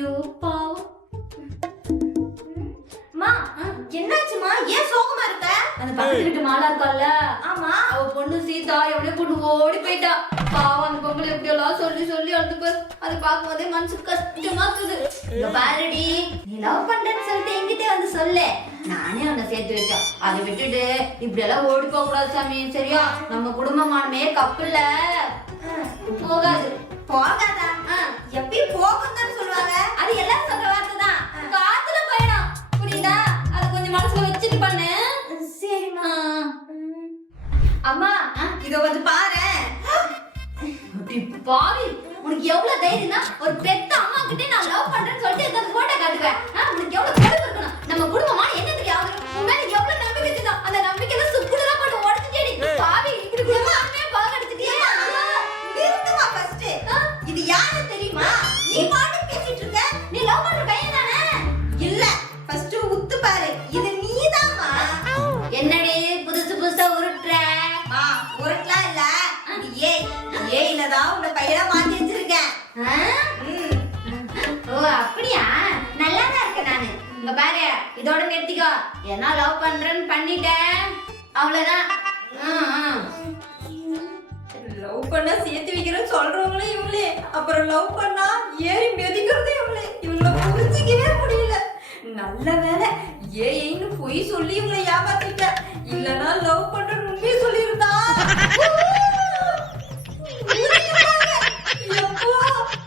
ஐயோ பாவம். அம்மா என்னாச்சுமா? ஏன் சோகமா இருக்க? அந்த பக்கத்து வீட்டு மாலா இருக்கால, ஆமா. அவ பொண்ணு சீதா எவனே பொண்ணு ஓடி போயிட்டா. பாவம் அந்த பொம்பளை எப்படி எல்லாம் சொல்லி சொல்லி அழுது பாரு. அதை பார்க்கும்போதே மனசுக்கு கஷ்டமா இருக்குது. இங்க பாருடி, நீ லவ் பண்றேன்னு சொல்லிட்டு என்கிட்ட வந்து சொல்லு, நானே உன்னை சேர்த்து வச்சேன். அதை விட்டுட்டு இப்படி எல்லாம் ஓடி போக கூடாது சாமி, சரியா? நம்ம குடும்பமானமே கப்புல போகாது. போகாதா? எப்பயும் போகும்னு சொல்லுவாங்க. அது எல்லாரும் சொல்ற வார்த்தை தான். காத்துல பயணம், புரியுதா? அதை கொஞ்சம் மனசுல வச்சுட்டு பண்ணு. சரிம்மா. அம்மா இத வந்து பாரு. அப்படி பாவி, உனக்கு எவ்வளவு தைரியம்னா ஒரு பெத்த அம்மா கிட்ட நான் லவ் பண்றேன்னு சொல்லிட்டு இந்த போட்டோ காட்டுவேன். உனக்கு எவ்வளவு பொறுப்பு இருக்கணும். நம்ம குடும்பமா என்னதுக்கு யாரு உன் மேல எவ்வளவு நம்பிக்கை வச்சுதா, அந்த நம்பிக்கையில சுக்குடுறா போட்டு உடச்சிட்டேடி பாவி. இப்படி குடும்பமே பாகடிச்சிட்டியே. நிறுத்துமா ஃபர்ஸ்ட். இது யாரு தெரியுமா? நீ பாட்டு பேசிட்டு இருக்க. நீ லவ் பண்ற பையன் தானே? இல்ல, ஃபர்ஸ்ட் உத்து பாரு. இது நீதாம்மா. என்னடி புதுசு புதுசா உருட்டுற? மா உருட்டலாம் இல்ல, இது ஏயில தான் உன்னை பையனா மாத்தி வச்சிருக்கேன். ஓ அப்படியா? நல்லா தான் இருக்க நானு. இங்க பாரு, இதோட நிறுத்திக்கோ. ஏன்னா லவ் பண்றேன்னு பண்ணிட்டேன், அவ்வளவுதான். லவ் பண்ணா சேர்த்து வைக்கிறேன்னு சொல்றவங்களே இவங்களே, அப்புறம் லவ் பண்ணா ஏறி மிதிக்கிறது இவங்களே. இவங்கள புரிஞ்சிக்கவே முடியல. நல்ல வேலை ஏன்னு பொய் சொல்லி இவங்களை ஏமாத்திட்டேன். இல்லனா லவ் பண்றேன்னு உண்மையை சொல்லியிருந்தா